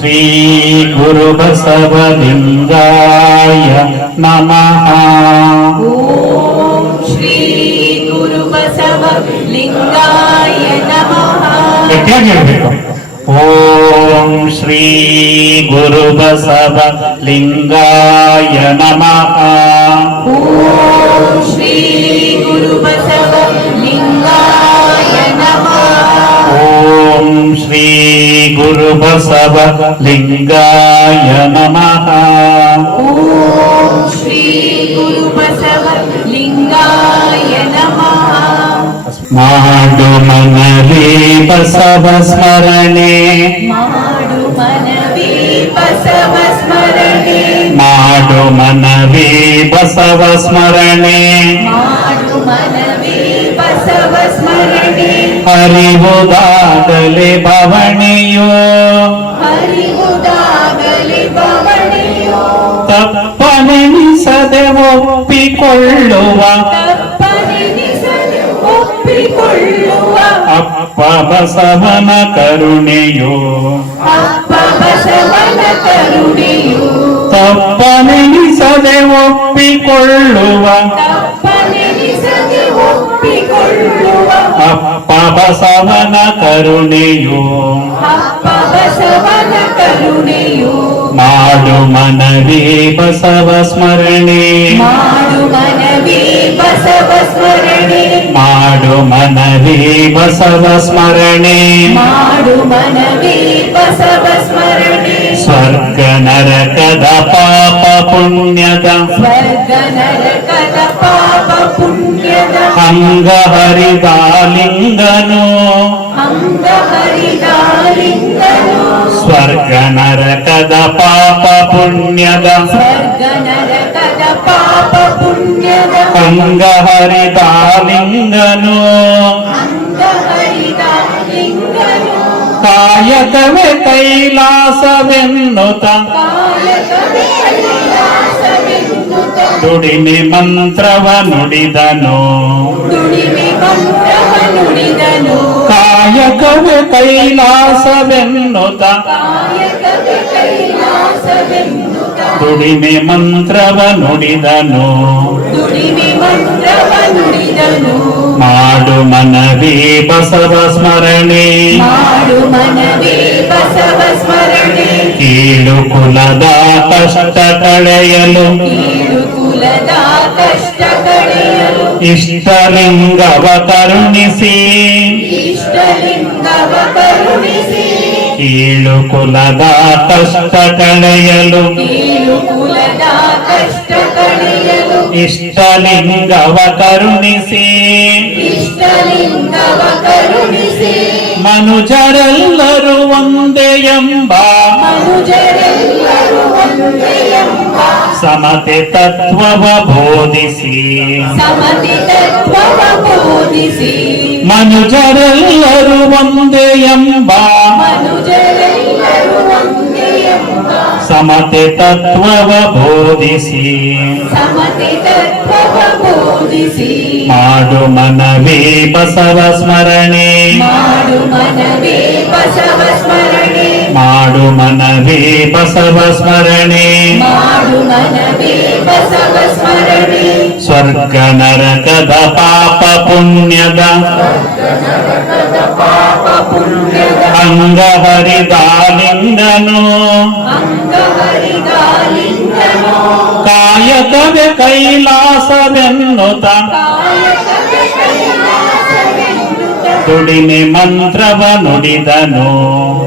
ಶ್ರೀ ಗುರು ಬಸವಲಿಂಗಾಯ ನಮಃ. ಓಂ ಶ್ರೀ ಗುರು ಬಸವಲಿಂಗಾಯ ನಮಃ. ಗಟ್ಟಿಯಾಗಿ ಹೇಳ್ಬೇಕು. ಓಂ ಶ್ರೀ ಗುರು ಬಸವಲಿಂಗಾಯ ನಮಃ. ಓಂ ಶ್ರೀ ಗುರು ಬಸವಲಿಂಗಾಯ ನಮಃ. ಓಂ ಶ್ರೀ ಗುರು ಬಸವಲಿಂಗಾಯ ನಮಃ. ಓಂ ಶ್ರೀ ಗುರು ಬಸವಲಿಂಗಾಯ ನಮಃ. ಮಾಡು ಮನವಿ ಬಸವ ಸ್ಮರಣೆ, ಮಾಡು ಮನವಿ ಬಸವ ಸ್ಮರಣೆ, ಮಾಡು ಮನವಿ ಬಸವ ಸ್ಮರಣೆ, ಮಾಡು ಮನವಿ ಬಸವ ಸ್ಮರಣೆ. ಹರಿವುದಾಗಲೇ ಭವಣೆಯೋ, ಹರಿವುದಾಗಲಿ ಬವಣೆಯೋ, ತಪ್ಪನೆನಿಸದೆ ಒಪ್ಪಿಕೊಳ್ಳುವ ತಪ್ಪನೆನಿಸದೆ ಒಪ್ಪಿಕೊಳ್ಳುವ ಅಪ್ಪ ಬಸವನ ಕರುಣೆಯೋ, ಅಪ್ಪ ಬಸವನ ಕರುಣೆಯು. ತಪ್ಪನೆನಿಸದೆ ಒಪ್ಪಿಕೊಳ್ಳುವ ತಪ್ಪನೆನಿಸದೆ ಒಪ್ಪಿಕೊಳ್ಳುವ ಅಪ್ಪ ಬಸವನ ಕರುಣೆಯೋ, ಅಪ್ಪ ಬಸವನ ಕರುಣೆಯು. ಮಾಡು ಮನವಿ ಬಸವ ಸ್ಮರಣೆ, ಮಾಡು ಮನವಿ ಬಸವ ಸ್ಮರಣೆ, ಮಾಡು ಮನವಿ ಬಸವ ಸ್ಮರಣೆ. ಮಾಡು ಮನವಿ ಬಸವ ಸ್ಮರಣೆ. ಸ್ವರ್ಗ ನರಕದ ಪಾಪ ಪುಣ್ಯದ ಸ್ವರ್ಗ ನರಕದ ಪಾಪ ಪುಣ್ಯದ ಅಂಗ ಹರಿದಾಲಿಂಗನು, ಅಂಗ ಹರಿದಾಲಿಂಗನು. ಸ್ವರ್ಗ ನರಕದ ಪಾಪ ಪುಣ್ಯದ ಸ್ವರ್ಗ ನರಕದ ಪಾಪ ಪುಣ್ಯದ ಅಂಗ ಹರಿದಾಲಿಂಗನು. ಅಂಗ ಹರಿದಾಲಿಂಗನು. ಕಾಯಕವೇ ಕೈಲಾಸವೆನ್ನುತ್ತ ಕಾಯಕವೇ ಕೈಲಾಸವೆನ್ನುತ್ತ ದುಡಿಮೆ ಮಂತ್ರವ ನುಡಿದನು, ದುಡಿಮೆ ಮಂತ್ರವ ನುಡಿದನು. ಕಾಯಕವೇ ಕೈಲಾಸವೆನ್ನುತ್ತ ಕಾಯಕವೇ ಕೈಲಾಸವೆನ್ನುತ್ತ ದುಡಿಮೆ ಮಂತ್ರವ ನುಡಿದನು. ದುಡಿಮೆ ಮಂತ್ರವ ನುಡಿದನು. ಮಾಡು ಮನವಿ ಬಸವ ಸ್ಮರಣೆ, ಮಾಡು ಮನವಿ ಬಸವ ಸ್ಮರಣೆ. ಕೀಳು ಕುಲದ ಕಷ್ಟ ಕಳೆಯಲು ಕೀಳು ಕುಲದ ಕಷ್ಟ ಕಳೆಯಲು ಇಷ್ಟಲಿಂಗವ ಕರುಣಿಸಿ, ಇಷ್ಟಲಿಂಗವ ಕರುಣಿಸಿ. ಕೀಳು ಕುಲದ ಕಷ್ಟ ಕಳೆಯಲು ಕೀಳು ಕುಲದ ಕಷ್ಟ ಕಳೆಯಲು ಇಷ್ಟಲಿಂಗವ ಕರುಣಿಸಿ. ಇಷ್ಟಲಿಂಗವ ಕರುಣಿಸಿ. ಮನುಜರೆಲ್ಲರೂ ಒಂದೇ ಎಂಬ ಮನುಜರೆಲ್ಲರೂ ಒಂದೇ ಎಂಬ ಸಮತೆ ತತ್ವವ ಬೋಧಿಸಿ, ಸಮತೆ ತತ್ವವ ಬೋಧಿಸಿ. ಮನುಜರೆಲ್ಲರೂ ಒಂದೇ ಎಂಬ ಮನುಜರೆಲ್ಲರೂ ಒಂದೇ ಎಂಬ ಸಮತೆ ತತ್ವವ ಬೋಧಿಸಿ. ಸಮತೆ ತತ್ವವ ಬೋಧಿಸಿ. ಮಾಡು ಮನವಿ ಬಸವ ಸ್ಮರಣೆ, ಮಾಡು ಮನವಿ ಬಸವ ಸ್ಮರಣೆ, ಮಾಡು ಮನವಿ ಬಸವ ಸ್ಮರಣೆ. ಮಾಡು ಮನವಿ ಬಸವ ಸ್ಮರಣೆ. ಸ್ವರ್ಗ ನರಕದ ಪಾಪ ಪುಣ್ಯದ ಅಂಗ ಹರಿದಾಲಿಂಗನು, ಅಂಗ ಹರಿದಾಲಿಂಗನು. ಕಾಯಕವೇ ಕೈಲಾಸವೆನ್ನುತ್ತ ಕಾಯಕವೇ ಕೈಲಾಸವೆನ್ನುತ್ತ ದುಡಿಮೆ ಮಂತ್ರವ ನುಡಿದನು.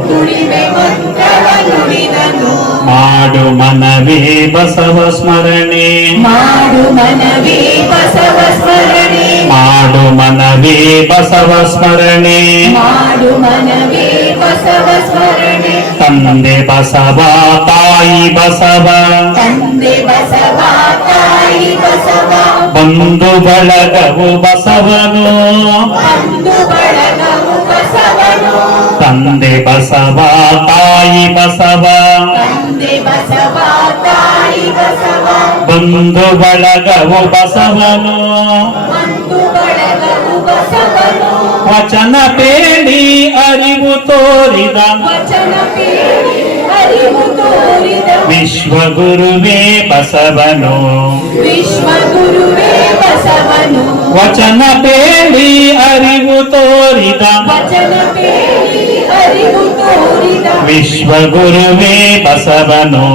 ದುಡಿಮೆ ಮಂತ್ರವ ನುಡಿದನು. ಮಾಡು ಮನವಿ ಬಸವ ಸ್ಮರಣೆ, ಮಾಡು ಮನವಿ ಬಸವ ಸ್ಮರಣೆ, ಮಾಡು ಮನವಿ ಬಸವ ಸ್ಮರಣೆ. ಮಾಡು ಮನವಿ ಬಸವ ಸ್ಮರಣೆ. ತಂದೆ ಬಸವ ತಾಯಿ ಬಸವ ತಂದೆ ಬಸವ ತಾಯಿ ಬಸವ ಬಂಧು ಬಳಗವು ಬಸವನು, ಬಂಧು ಬಳಗವು ಬಸವನು. ತಂದೆ ಬಸವ ತಾಯಿ ಬಸವ ತಂದೆ ಬಸವ ತಾಯಿ ಬಸವ ಬಂಧು ಬಳಗವು ಬಸವನು. ಬಂಧು ಬಳಗವು ಬಸವನು. ವಚನ ಪೇಳಿ ಅರಿವು ತೋರಿದ ವಚನ ಕೇಳಿ ವಿಶ್ವಗುರುವೇ ಬಸವನು ವಿಶ್ವಗುರುವೇ ಬಸವನು ವಚನ ಬೇಡಿ ಅರಿವು ತೋರಿದ ವಚನ ಕೇಳಿ ಅರಿವು ತೋರಿದ ವಿಶ್ವಗುರುವೇ ಬಸವನು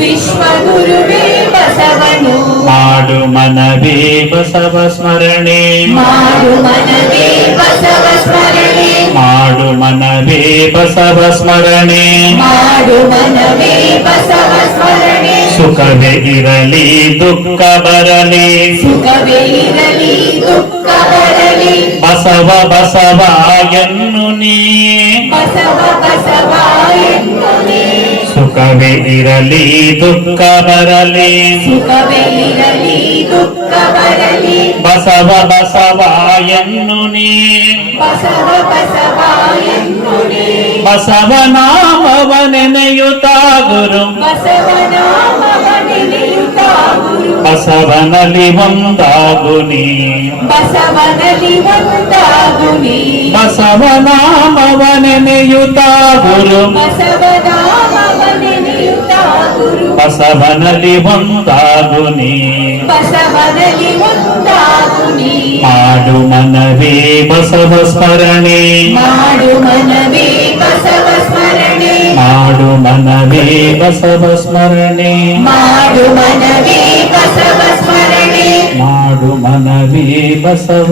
ವಿಶ್ವಗುರುವೇ ಬಸವನು ಮಾಡು ಮನವೇ ಬಸವ ಸ್ಮರಣೆ ಮಾಡು ಮನವೇ ಬಸವ ಸ್ಮರಣೆ ಮಾಡು ಮನವೇ ಬಸವ ಸ್ಮರಣೆ ಮಾಡು ಮನವೇ ಬಸವ ಸ್ಮರಣೆ ಸುಖವೇ ಇರಲಿ ದುಃಖ ಬರಲಿ ಸುಖವೇ ಇರಲಿ ದುಃಖ ಬರಲಿ ಬಸವ ಬಸವ ಎನ್ನು ನೀ ಬಸವ ಬಸವ ಎನ್ನು ನೀ ಸುಖವೇ ಇರಲಿ ದುಃಖ ಬರಲಿ ಸುಖವೇ ಇರಲಿ ದುಃಖ ಬರಲಿ ಬಸವ ಬಸವ ಎನ್ನು ನೀ ಬಸವ ಬಸವ ಎನ್ನು ನೀ ಬಸವನಾಮವ ನೆನೆಯುತ್ತ ಗುರು ಬಸವನಾಮವ ನೆನೆಯುತ್ತಾ ಗುರು ಬಸವನಲ್ಲಿ ಒಂದಾಗು ನೀ ಬಸವನಲ್ಲಿ ಒಂದಾಗು ನೀ ಬಸವನಾಮವ ನೆನೆಯುತ್ತ ಗುರು ಬಸವನಾಮವ ನೆನೆಯುತ್ತಾ ಗುರು ಬಸವನಲ್ಲಿ ಒಂದಾಗು ನೀ ಬಸವನಲ್ಲಿ ಒಂದಾಗು ನೀ ಮಾಡು ಮನವೇ ಬಸವ ಸ್ಮರಣೆ ಮಾಡು ಮನವೇ ಬಸವ ಸ್ಮರಣೆ ಮಾಡು ಮನವೇ ಬಸವ ಸ್ಮರಣೆ ಮಾಡು ಮನವೇ ಬಸವ ಸ್ಮರಣೆ ಮಾಡು ಮನವೇ ಬಸವ